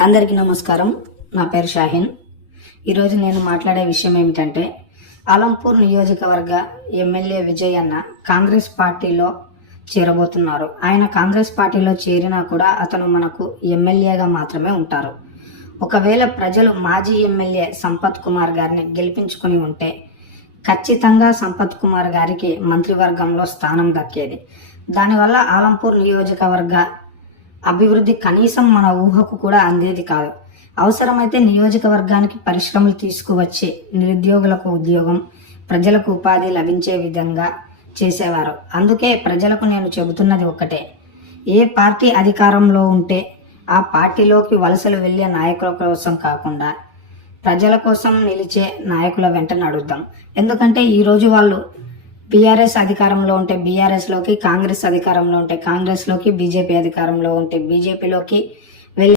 అందరికీ నమస్కారం. నా పేరు షాహీన్. ఈరోజు నేను మాట్లాడే విషయం ఏమిటంటే, అలంపూర్ నియోజకవర్గ ఎమ్మెల్యే విజయ్ అన్న కాంగ్రెస్ పార్టీలో చేరబోతున్నారు. ఆయన కాంగ్రెస్ పార్టీలో చేరినా కూడా అతను మనకు ఎమ్మెల్యేగా మాత్రమే ఉంటారు. ఒకవేళ ప్రజలు మాజీ ఎమ్మెల్యే సంపత్ కుమార్ గారిని గెలిపించుకుని ఉంటే ఖచ్చితంగా సంపత్ కుమార్ గారికి మంత్రివర్గంలో స్థానం దక్కేది. దానివల్ల ఆలంపూర్ నియోజకవర్గ అభివృద్ధి కనీసం మన ఊహకు కూడా అందేది కాదు. అవసరమైతే నియోజకవర్గానికి పరిశ్రమలు తీసుకువచ్చి నిరుద్యోగులకు ఉద్యోగం, ప్రజలకు ఉపాధి లభించే విధంగా చేసేవారు. అందుకే ప్రజలకు నేను చెబుతున్నది ఒక్కటే, ఏ పార్టీ అధికారంలో ఉంటే ఆ పార్టీలోకి వలసలు వెళ్ళే నాయకుల కోసం కాకుండా ప్రజల కోసం నిలిచే నాయకుల వెంట నడుద్దాం. ఎందుకంటే ఈరోజు వాళ్ళు బీఆర్ఎస్ అధికారంలో ఉంటే బీఆర్ఎస్లోకి, కాంగ్రెస్ అధికారంలో ఉంటే కాంగ్రెస్లోకి, బీజేపీ అధికారంలో ఉంటే బీజేపీలోకి